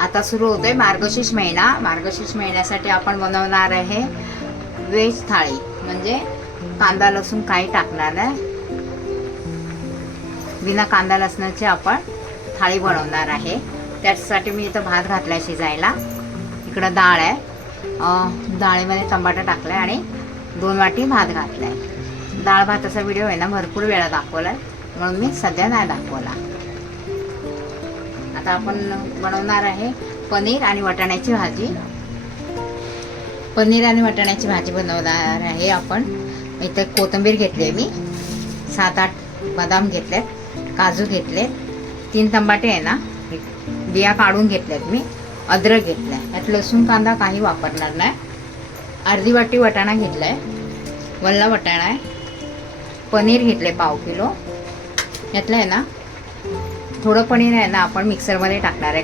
आता सुरू होतोय मार्गशीर्ष महिना. मार्गशीर्ष महिन्यासाठी आपण बनवणार आहे व्हेज थाळी. म्हणजे कांदा लसूण काही टाकणार नाही. बिना कांदा लसणाची आपण थाळी बनवणार आहे. त्यासाठी मी इथं भात घातलाय शिजायला. इकडं डाळ आहे. डाळीमध्ये टमाटा टाकला आहे आणि दोन वाटी भात घातला आहे डाळ भाताचा व्हिडिओ आहे ना भरपूर वेळा दाखवला आहे म्हणून मी सध्या नाही दाखवला. आता आपण बनवणार आहे पनीर आणि वाटाण्याची भाजी. पनीर आणि वाटाण्याची भाजी बनवणार आहे आपण. इथे कोथिंबीर घेतली आहे मी. सात आठ बदाम घेतलेत काजू घेतलेत तीन टमाटे आहे ना बिया काढून घेतल्यात मी अद्रक घेतलाय. यात लसूण कांदा काही वापरणार नाही. अर्धी वाटी वाटाणा घेतलाय वल्ला वाटाणा आहे. पनीर घेतले पाव किलो. यातलं आहे ना थोडं पनीर आहे ना आपण मिक्सरमध्ये टाकणार आहे.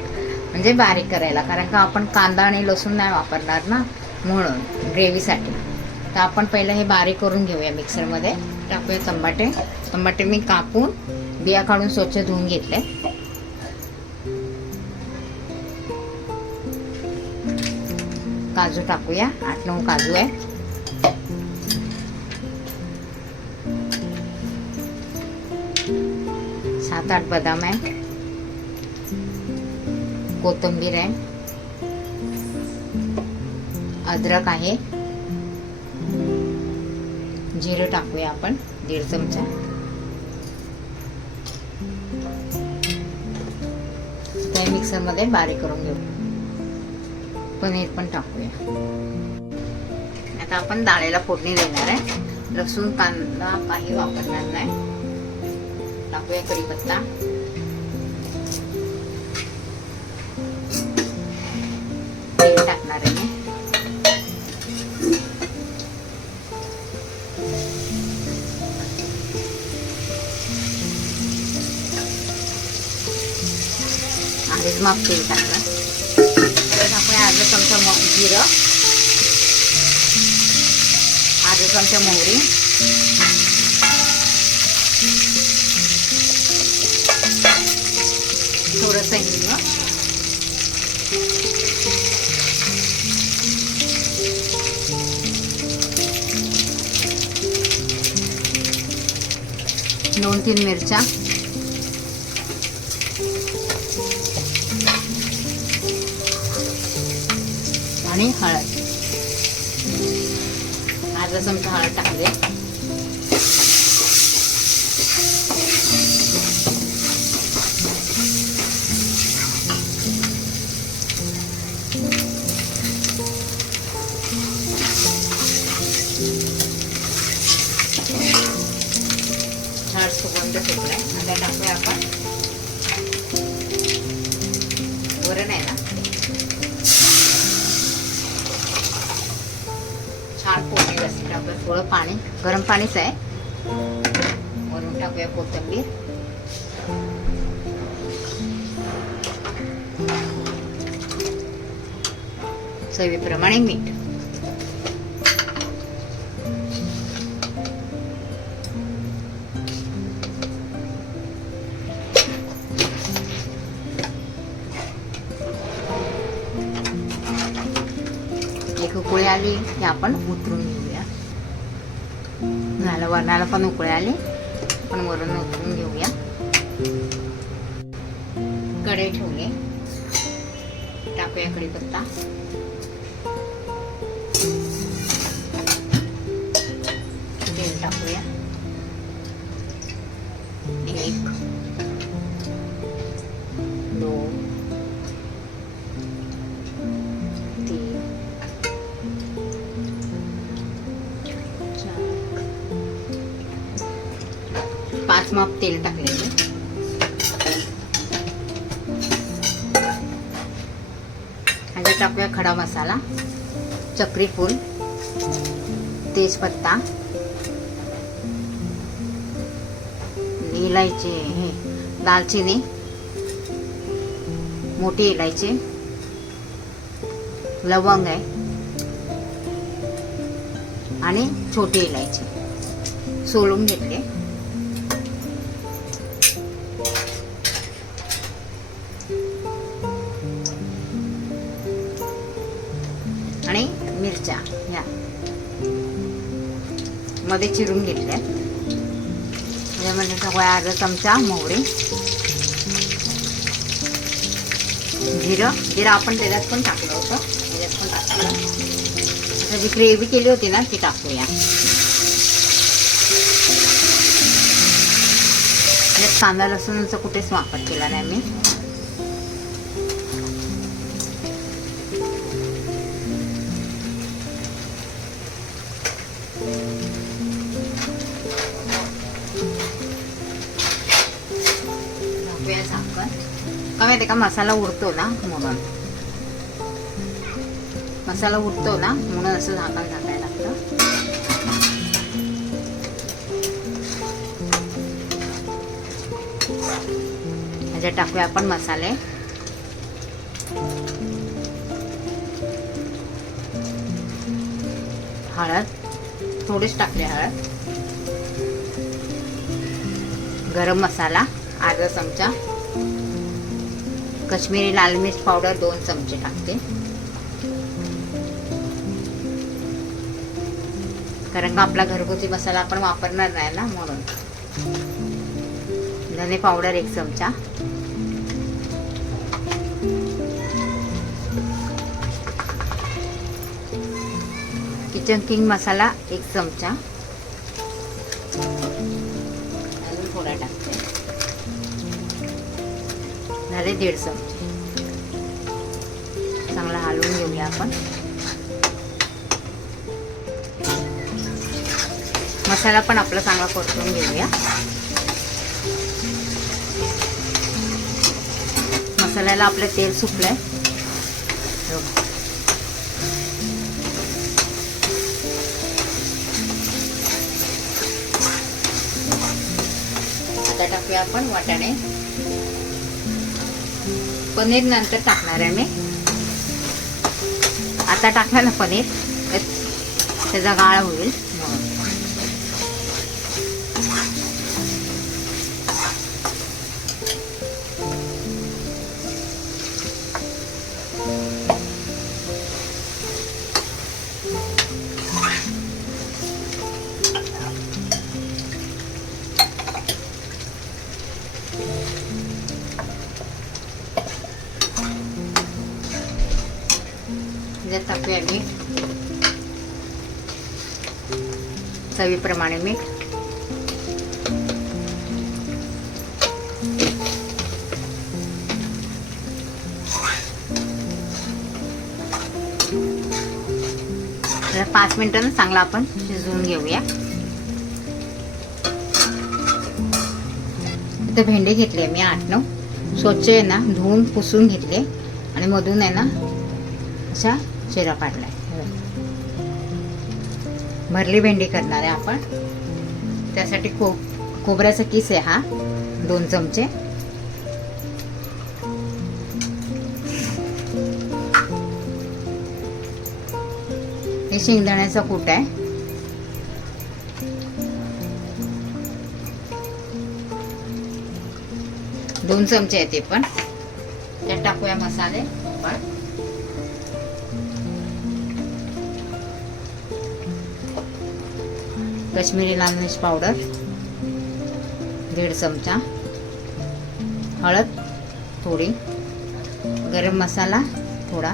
म्हणजे बारीक करायला कारण का आपण कांदा आणि लसूण नाही वापरणार ना म्हणून ग्रेव्हीसाठी. तर आपण पहिलं हे बारीक करून घेऊया मिक्सरमध्ये. टाकूया टमाटे टमाटे मी कापून बिया काढून स्वच्छ धुवून घेतले. काजू टाकूया. आठ नऊ काजू आहे. सात आठ बदाम आहे. कोथिंबीर आहे. अद्रक आहे. जिरं टाकूया आपण दीड चमचा. त्या मिक्सरमध्ये बारीक करून घेऊ. पनीर पण टाकूया. आता आपण डाळीला फोडणी देणार आहे. लसूण कांदा काही वापरणार नाही. टाकूया कढीपत्ता. तेल टाकणार आहे मी. आधीच माप तेल टाकलं टाकूया अर्धा चमचा जिरं अर्धा चमचा मोहरी दोन तीन मिरच्या. आणि हळद. अर्धा चमचा हळद टाकले. छान सुगंध आता टाकूया आपण. वरण आहे ना? छान फोडणी बसली टाकूया थोडं पाणी गरम पाणीच आहे. वरून टाकूया कोथंबीर. चवीप्रमाणे मीठ. आली की आपण उतरून घेऊया. झालं वरणाला पण उकळे आली आपण वरून उतरून घेऊया. कढई ठेवले. टाकूया कढीपत्ता. तेल टाकूया. एक. माप तेल टाकलेलं. ह्याच्यात टाकूया खडा मसाला चक्री फूल तेजपत्ता इलायची हे दालचिनी मोठी इलायची लवंग आहे आणि छोटी इलायची. सोलून घेतले. मध्ये चिरून घेतल्या. त्याच्यामध्ये सगळ्या अर्धा चमचा मोहरी जिरं. जिरं आपण त्याच्यात पण टाकलं होतं. त्याच्यात पण टाकलं. आता जी ग्रेव्ही केली होती ना ती टाकूया. कांदा लसूणचा कुठेच वापर केला नाही मी. माहिती का मसाला उडतो ना म्हणून. मसाला उडतो ना म्हणून असं झाकण झाकायला लागतं. म्हणजे टाकूया आपण मसाले. हळद थोडीच टाकली हळद. गरम मसाला अर्धा चमचा. कश्मीरी लाल मिर्च पावडर दोन चमचे टाकते. कारण का आपला घरगुती मसाला आपण वापरणार नाही ना म्हणून. धने पावडर एक चमचा. किचन किंग मसाला एक चमचा. झाले दीड चमचे चांगला हलवून घेऊया आपण. मसाला पण आपला चांगला परतून घेऊया. मसाल्याला आपलं तेल सुकलंय हो. आता टाकूया आपण वाटाणे. पनीर नंतर टाकणार आहे मी. आता टाकलं ना पनीर. त्याचा गाळ होईल. टाकूया मीठ चवीप्रमाणे मीठ. पाच मिनिटांना चांगला आपण शिजवून घेऊया. इथं भेंडे घेतले मी आठ नऊ. स्वच्छ आहे ना धुवून पुसून घेतले. आणि मधून आहे ना अशा चिरा काढलाय. भरली भेंडी करणार आहे आपण. त्यासाठी को खोबऱ्याचा किस आहे हा. दोन चमचे. हे शेंगदाण्याचा कूट आहे. दोन चमचे आहेत ते पण. त्यात टाकूया मसाले. आपण कश्मीरी लाल मिर्च पावडर दीड चमचा. हळद थोडी गरम मसाला थोडा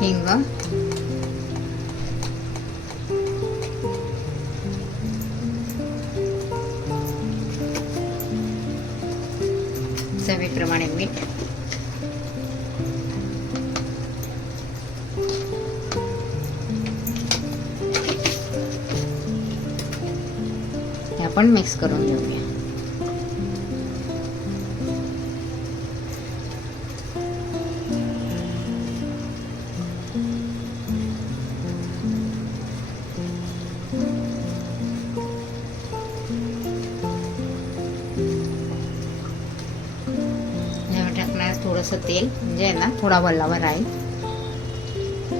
हिंग चवीप्रमाणे मीठ आपण मिक्स करून घेऊया. यावर टाकणार थोडंसं तेल म्हणजे आहे ना थोडा वल्लावर राहील.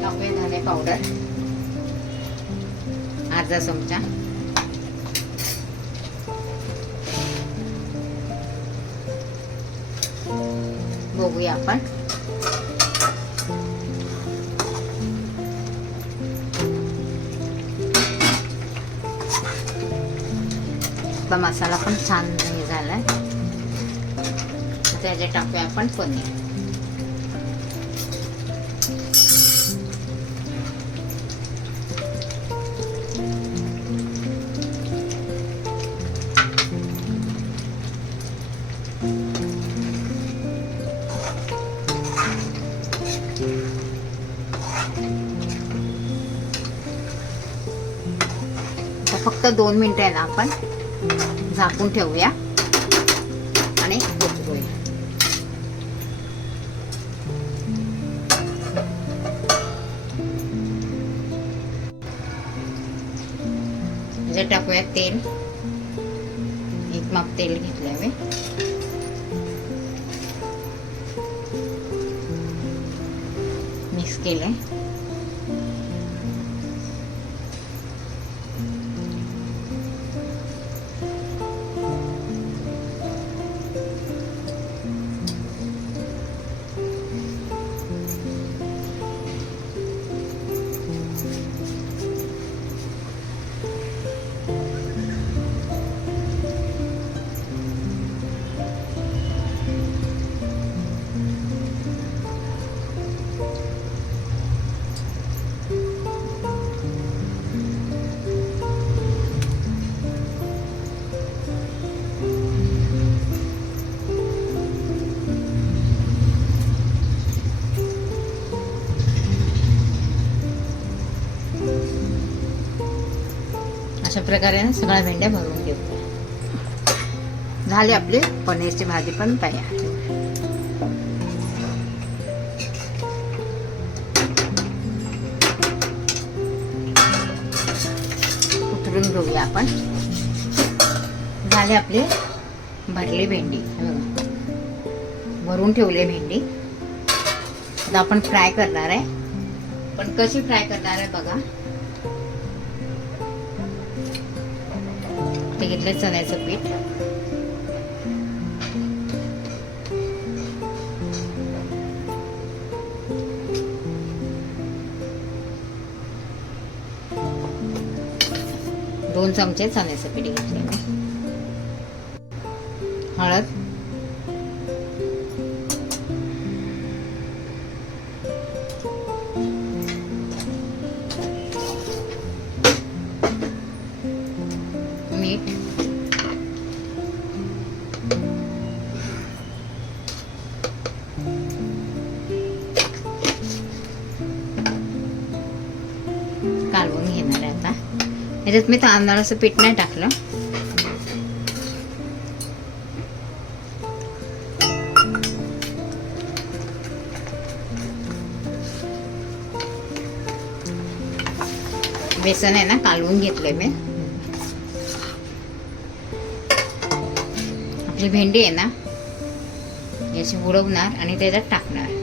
टाकूया धने पावडर अर्धा चमचा. बघूया आपण. मसाला पण छान हे झालाय त्याच्या टाकूया आपण पनीर. आता फक्त दोन मिनटं आहे ना आपण झाकून ठेवूया. आणि उतरूया टाकूया तेल. एक माप तेल घेतलंय मी. मिक्स केलंय. प्रकारे ना सगळ्या भेंड्या भरून घेऊ. झाले आपली पनीरची भाजी पण तयार. उतरून घेऊया आपण. झाले आपली भरली भेंडी. भरून ठेवली भेंडी. आता आपण फ्राय करणार आहे. पण कशी फ्राय करणार आहे बघा. ते घेतलं चण्याचं पीठ. दोन चमचे चण्याचं पीठ घेतले हळद. याच्यात मी तांदळाचं पीठ नाही टाकलं. बेसन आहे ना कालवून घेतलंय मी. आपली भेंडी आहे ना याची बुडवणार आणि त्याच्यात टाकणार.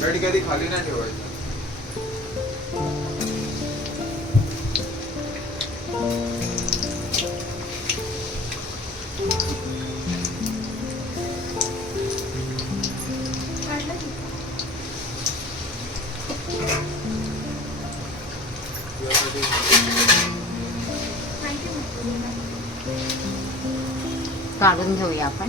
बेड कधी खाली नाही ठेवायचं. काढून घेऊया आपण.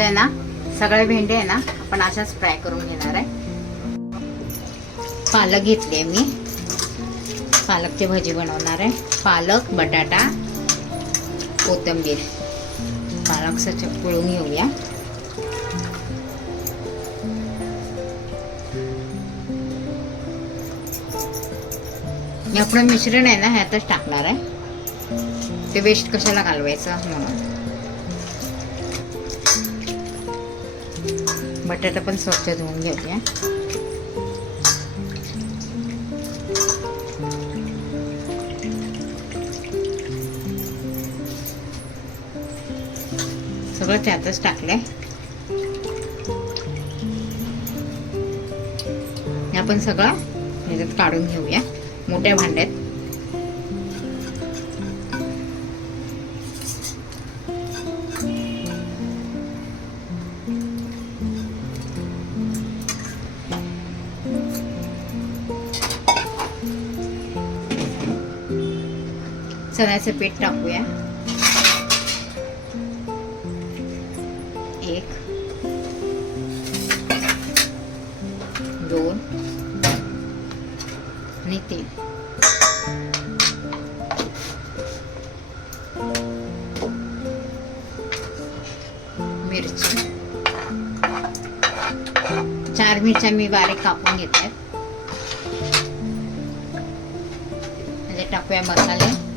आता आहे ना सगळ्या भेंड्या आहे ना आपण अशाच फ्राय करून घेणार आहे. पालक घेतली मी. पालकची भजी बनवणार आहे. पालक बटाटा कोथिंबीर. पालक स्वच्छ पिळून घेऊया. हे आपलं मिश्रण आहे ना ह्यातच टाकणार आहे. ते वेस्ट कशाला घालवायचं म्हणून. बटाटा पण स्वच्छ धुवून घेऊया सगळं त्यातच टाकलंय. हे आपण सगळं ह्याच्यात काढून घेऊया. मोठ्या भांड्यात. चण्याचं पीठ टाकूया. एक दोन आणि तीन. मिरची. चार मिरच्या मी बारीक कापून घेते म्हणजे टाकूया मसाले.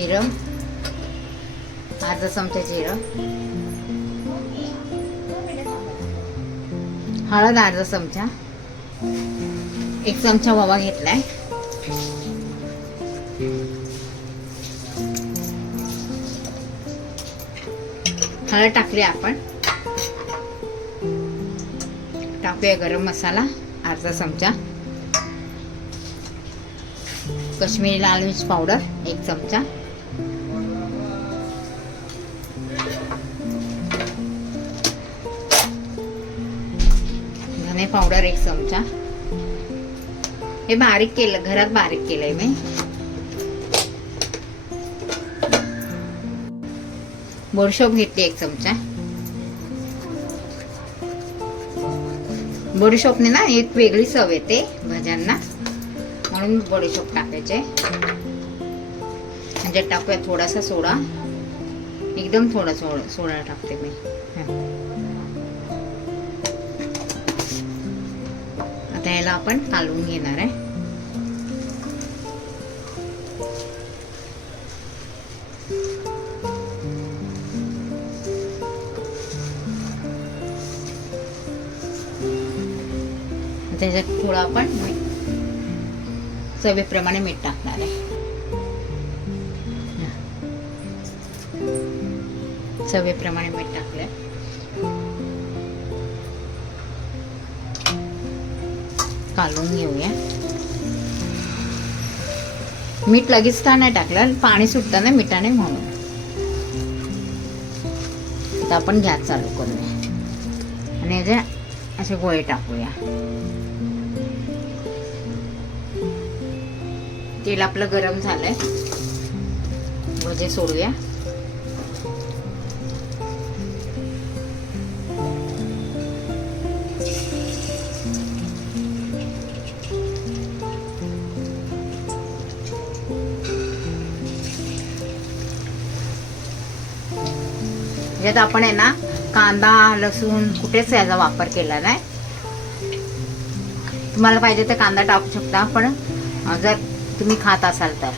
जिरं अर्धा चमचा जिरं हळद अर्धा चमचा. एक चमचा ओवा घेतलाय. हळद टाकली आपण. टाकूया गरम मसाला अर्धा चमचा. कश्मीरी लाल मिर्च पावडर एक चमचा. पावडर एक चमचा. हे बारीक केलं घरात बारीक केलंय मी. बडीशोप घेतली एक चमचा. बडीशोपने ना एक वेगळी चव येते भाज्यांना. म्हणून बडीशोप टाकायचे. म्हणजे टाकूया थोडासा सोडा. एकदम थोडा सोडा सोडा टाकते मी. आता याला आपण कालवून घेणार आहे. त्याच्यात थोडं आपण मीठ चवीप्रमाणे मीठ टाकणार आहे. चवीप्रमाणे मीठ टाकलंय कालून घेऊया. मीठ लगेच का नाही टाकलं पाणी सुटतं ना मिठाने म्हणून आता आपण गॅस चालू करूया. आणि याचे असे गोळे टाकूया. तेल आपलं गरम झालंय. भजे सोडूया. यात आपण आहे ना कांदा लसूण कुठेच याचा वापर केला नाही. तुम्हाला पाहिजे तर कांदा टाकू शकता पण जर तुम्ही खात असाल तर.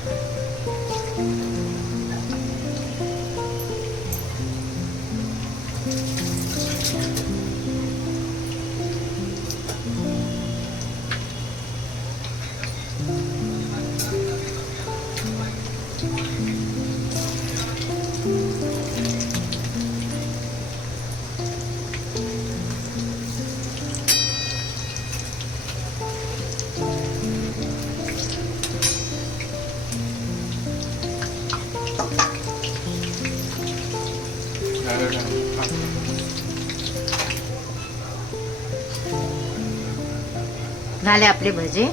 झाले आपले भजे.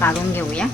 काढून घेऊया.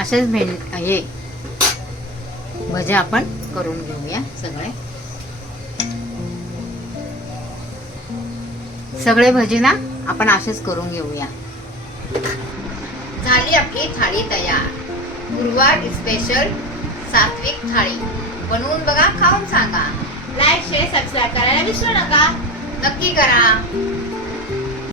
असेच भेंड हे भजे आपण करून घेऊया सगळे. सगळे भजे ना आपण असेच करून घेऊया. झाली आपली थाळी तयार. गुरुवार स्पेशल सात्विक थाळी. बनवून बघा खाऊन सांगा. लाईक शेअर सबस्क्राईब करायला विसरू नका. नक्की करा.